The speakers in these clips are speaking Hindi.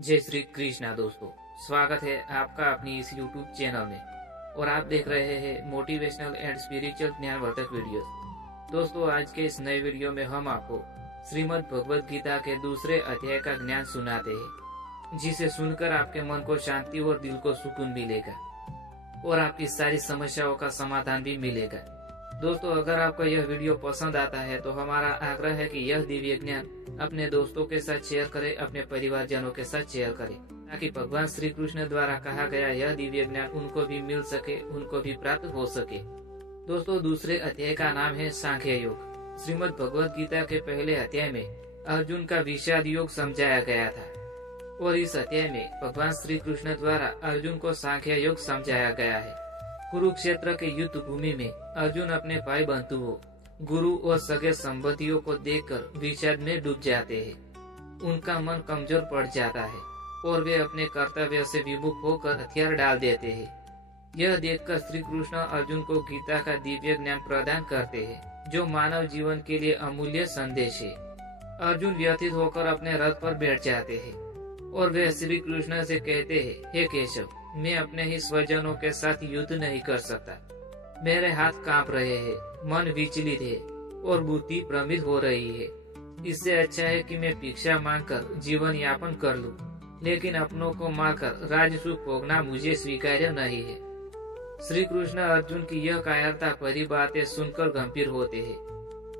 जय श्री कृष्णा दोस्तों, स्वागत है आपका अपनी इस YouTube चैनल में और आप देख रहे हैं मोटिवेशनल एंड स्पिरिचुअल ज्ञानवर्धक वीडियोस। दोस्तों, आज के इस नए वीडियो में हम आपको श्रीमद् भगवद गीता के दूसरे अध्याय का ज्ञान सुनाते हैं, जिसे सुनकर आपके मन को शांति और दिल को सुकून मिलेगा और आपकी सारी समस्याओं का समाधान भी मिलेगा। दोस्तों, अगर आपको यह वीडियो पसंद आता है तो हमारा आग्रह है कि यह दिव्य ज्ञान अपने दोस्तों के साथ शेयर करें, अपने परिवारजनों के साथ शेयर करें, ताकि भगवान श्री कृष्ण द्वारा कहा गया यह दिव्य ज्ञान उनको भी मिल सके, उनको भी प्राप्त हो सके। दोस्तों, दूसरे अध्याय का नाम है सांख्य योग। श्रीमद् भगवद गीता के पहले अध्याय में अर्जुन का विषाद योग समझाया गया था और इस अध्याय में भगवान श्री कृष्ण द्वारा अर्जुन को सांख्य योग समझाया गया है। कुरुक्षेत्र के युद्ध भूमि में अर्जुन अपने भाई बंधुओं, गुरु और सगे संबंधियों को देखकर विषाद में डूब जाते हैं। उनका मन कमजोर पड़ जाता है और वे अपने कर्तव्य से विमुख होकर हथियार डाल देते हैं। यह देखकर श्री कृष्ण अर्जुन को गीता का दिव्य ज्ञान प्रदान करते हैं, जो मानव जीवन के लिए अमूल्य संदेश है। अर्जुन व्यथित होकर अपने रथ पर बैठ जाते हैं और वे श्री कृष्ण से कहते हैं, हे केशव, मैं अपने ही स्वजनों के साथ युद्ध नहीं कर सकता। मेरे हाथ कांप रहे हैं, मन विचलित है और बुद्धि भ्रमित हो रही है। इससे अच्छा है कि मैं भिक्षा मांगकर जीवन यापन कर लूं, लेकिन अपनों को मारकर राजसुख भोगना मुझे स्वीकार्य नहीं है। श्री कृष्ण अर्जुन की यह कायरता भरी बातें सुनकर गंभीर होते हैं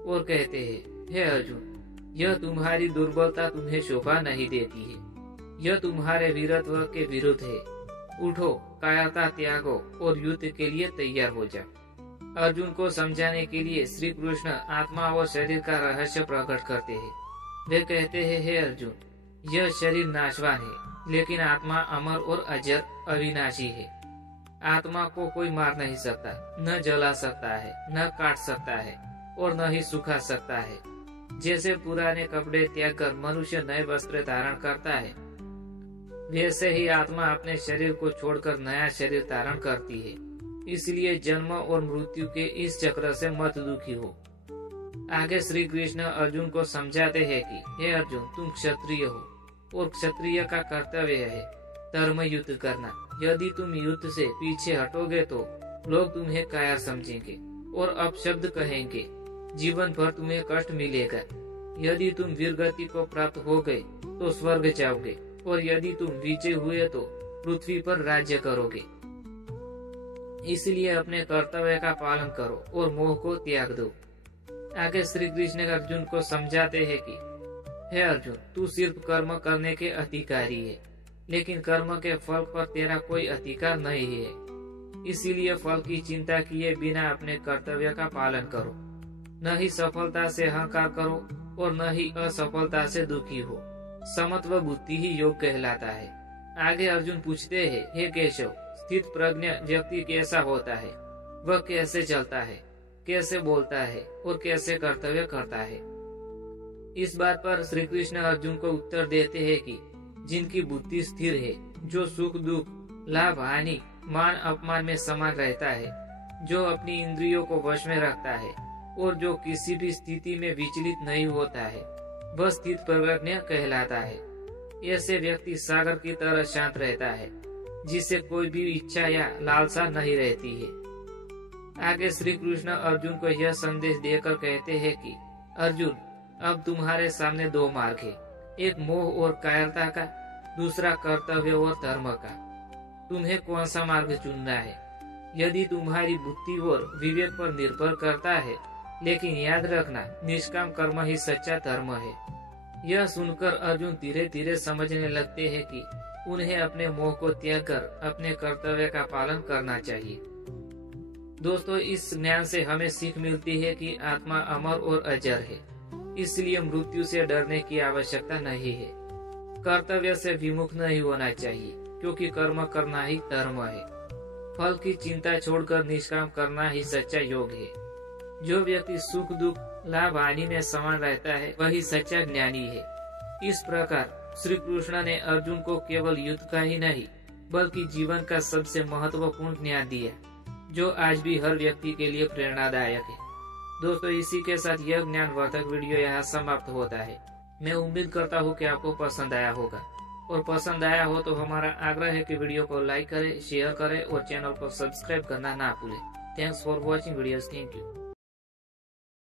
और कहते हैं, हे अर्जुन, यह तुम्हारी दुर्बलता तुम्हें शोभा नहीं देती है। यह तुम्हारे वीरत्व के विरुद्ध है। उठो, कायरता त्यागो और युद्ध के लिए तैयार हो जाओ। अर्जुन को समझाने के लिए श्री कृष्ण आत्मा और शरीर का रहस्य प्रकट करते हैं। वे कहते हैं, हे अर्जुन, यह शरीर नाशवान है, लेकिन आत्मा अमर और अजर अविनाशी है। आत्मा को कोई मार नहीं सकता, न जला सकता है, न काट सकता है और न ही सुखा सकता है। जैसे पुराने कपड़े त्याग कर मनुष्य नए वस्त्र धारण करता है, वैसे ही आत्मा अपने शरीर को छोड़कर नया शरीर धारण करती है। इसलिए जन्म और मृत्यु के इस चक्र से मत दुखी हो। आगे श्री कृष्ण अर्जुन को समझाते हैं कि हे अर्जुन, तुम क्षत्रिय हो और क्षत्रिय का कर्तव्य है धर्म युद्ध करना। यदि तुम युद्ध से पीछे हटोगे तो लोग तुम्हें कायर समझेंगे और अपशब्द कहेंगे। जीवन भर तुम्हें कष्ट मिलेगा। यदि तुम वीरगति को प्राप्त हो गए तो स्वर्ग जाओगे और यदि तुम विजय हुए तो पृथ्वी पर राज्य करोगे। इसलिए अपने कर्तव्य का पालन करो और मोह को त्याग दो। आगे श्री कृष्ण अर्जुन को समझाते हैं कि हे अर्जुन, तू सिर्फ कर्म करने के अधिकारी है, लेकिन कर्म के फल पर तेरा कोई अधिकार नहीं है। इसीलिए फल की चिंता किए बिना अपने कर्तव्य का पालन करो। न ही सफलता से अहंकार करो और न ही असफलता से दुखी हो। समत्व बुद्धि ही योग कहलाता है। आगे अर्जुन पूछते हैं, हे केशव, स्थित प्रज्ञ व्यक्ति कैसा होता है? वह कैसे चलता है, कैसे बोलता है और कैसे कर्तव्य करता है? इस बात पर श्री कृष्ण अर्जुन को उत्तर देते हैं कि जिनकी बुद्धि स्थिर है, जो सुख दुख, लाभ हानि, मान अपमान में समान रहता है, जो अपनी इंद्रियों को वश में रखता है और जो किसी भी स्थिति में विचलित नहीं होता है, वह स्थित प्रज्ञ कहलाता है। ऐसे व्यक्ति सागर की तरह शांत रहता है, जिसे कोई भी इच्छा या लालसा नहीं रहती है। आगे श्री कृष्ण अर्जुन को यह संदेश देकर कहते हैं कि अर्जुन, अब तुम्हारे सामने दो मार्ग है, एक मोह और कायरता का, दूसरा कर्तव्य और धर्म का। तुम्हें कौन सा मार्ग चुनना है? यदि तुम्हारी बुद्धि और विवेक पर निर्भर करता है, लेकिन याद रखना, निष्काम कर्म ही सच्चा धर्म है। यह सुनकर अर्जुन धीरे धीरे समझने लगते हैं कि उन्हें अपने मोह को त्याग कर अपने कर्तव्य का पालन करना चाहिए। दोस्तों, इस ज्ञान से हमें सीख मिलती है कि आत्मा अमर और अजर है, इसलिए मृत्यु से डरने की आवश्यकता नहीं है। कर्तव्य से विमुख नहीं होना चाहिए, क्योंकि कर्म करना ही धर्म है। फल की चिंता छोड़कर निष्काम करना ही सच्चा योग है। जो व्यक्ति सुख दुख, लाभ हानि में समान रहता है, वही सच्चा ज्ञानी है। इस प्रकार श्री कृष्ण ने अर्जुन को केवल युद्ध का ही नहीं, बल्कि जीवन का सबसे महत्वपूर्ण ज्ञान दिया, जो आज भी हर व्यक्ति के लिए प्रेरणादायक है। दोस्तों, इसी के साथ यह ज्ञानवर्धक वीडियो यहाँ समाप्त होता है। मैं उम्मीद करता हूँ कि आपको पसंद आया होगा और पसंद आया हो तो हमारा आग्रह है कि वीडियो को लाइक करें, शेयर करें और चैनल को सब्सक्राइब करना ना भूलें। Thanks for watching videos. Thank you.